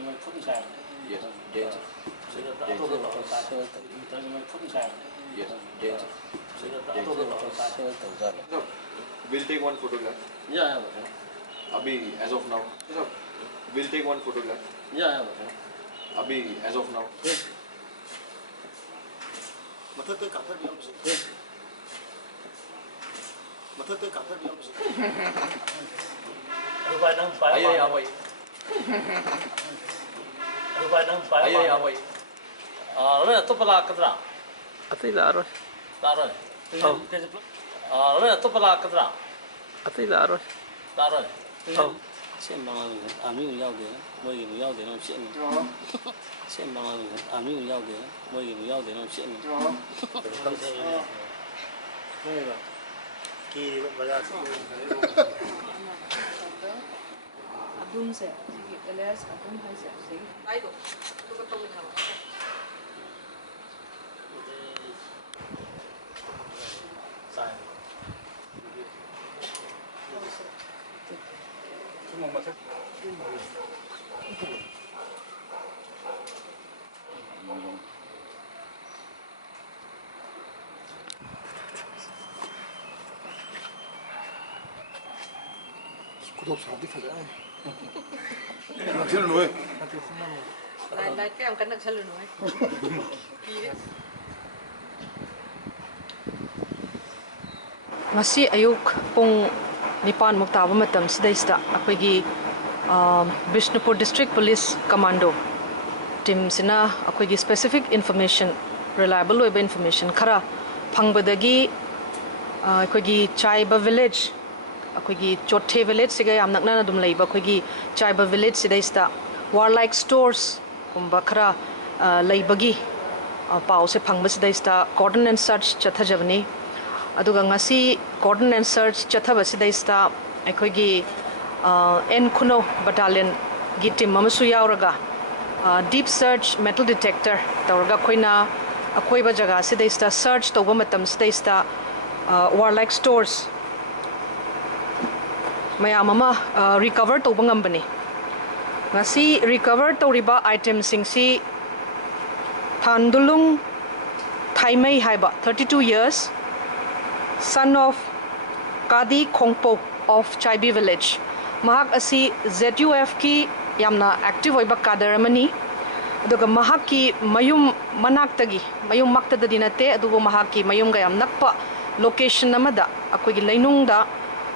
Yes, danger. Yes, danger. Sir, we'll take one photograph. Yeah. Abhi, as of now. Sir, we'll take one photograph. Yeah. Abhi, as of now. तो पला कतरा अतई लारो तारो तो पला कतरा अतई लारो तारो same बांग आमी याव दे मोई याव दे नो सेम सेम बांग आमी याव दे मोई याव दे नो सेम की बाजार अदुम से एलएस अदुम है से आई दो तो तो 구독 잘 되거든. 저는 왜? लाइट के हम करना चल रहे हैं ngasi ayuk pung nipan muk tawa matam sidaista akoigi Bishnupur District Police Commando team sina akoigi specific information reliable oiba information khara phangbadagi akoigi Chaiba village akoigi Chothe village siga yam nakna dum leiba akoigi Chaiba village sidaista warlike stores kumba khara leibagi pau se phangba sidaista cordon and search chathajavani aduga ngasi cordon and search chathaba sidaista akoigi en khuno battalion gi team amasu yauraga deep search metal detector tawraga khoina akoiba jaga sidaista search tawba matam sidaista warlike stores mayam ama recover tawba ngambani ngasi recover tawriba items singsi Thandulung Thaimei haiba 32 years son of Kadi Khongpo of Chaibi village mahak asi ZUF ki yamna active oiba kadaramani aduga mahak ki mayum manaktagi mayum maktada dinate adugo mahak ki mayum ga yam nakpa location amada akogi leinung da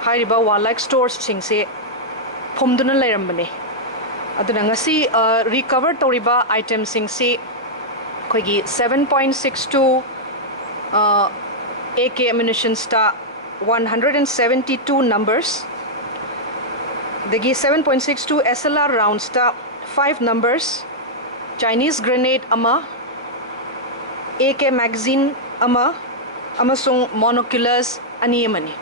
hairiba warlike stores singse phomduna leirambane aduna ngasi recover toriba item singse akogi 7.62 AK ammunition sta 172 numbers degi 7.62 SLR rounds sta 5 numbers Chinese grenade ama AK magazine ama amasung monoculars aniyamani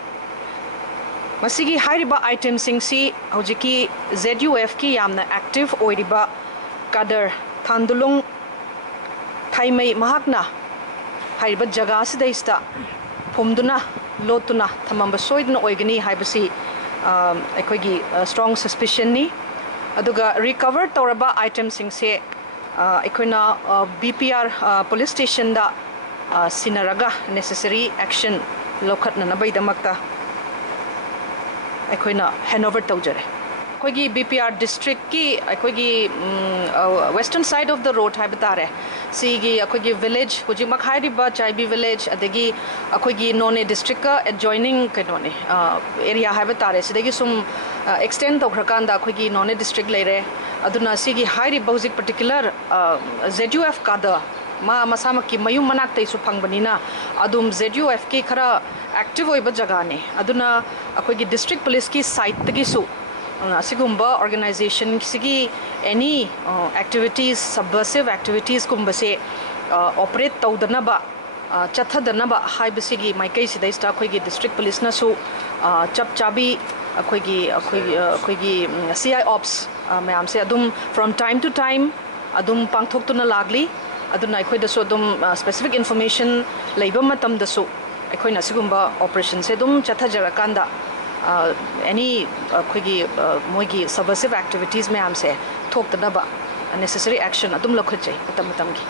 masigi hairiba item singsi hojiki ZUF ki yamna active oiriba kadar Thandulung Thaimei mahakna hairiba jaga sidaista phomduna lotuna thamamba soidna oigani haibasi aikoigi strong suspicion ni aduga recover toraba item singse aikoina BPR police station da sinaraga necessary action lokhatna nabaidamakta aikoina handover tawjare aikoigi BPR district ki aikoigi western side of the road haibatare sigi akoigi village huji makhairiba Chaibi village adegi akoigi None district ka adjoining kanone area haibatare sidegi sum extend tawkhrakanda akoigi None district leire aduna sigi hairiba hujik particular ZUF kada ma masamaki mayum manak taisu phangbanina adum ZUF ki khara active oiba jaga ne aduna akoigi district police ki site tagi su asigumba organization sigi any activities subversive activities kumba se operate tawdanaba chathadanaba haibasigi maikai sidaista akoigi district police na su chap chabi akoigi CI ops mayam se adum from time to time adum pangthoktuna lagli aduna akoida so adum specific information leiba matam da su akoina sigumba operation se dum chathajarakanda any akoigi moigi subversive activities mayam se thoktanaba necessary action adum lokhat jai matam matam gi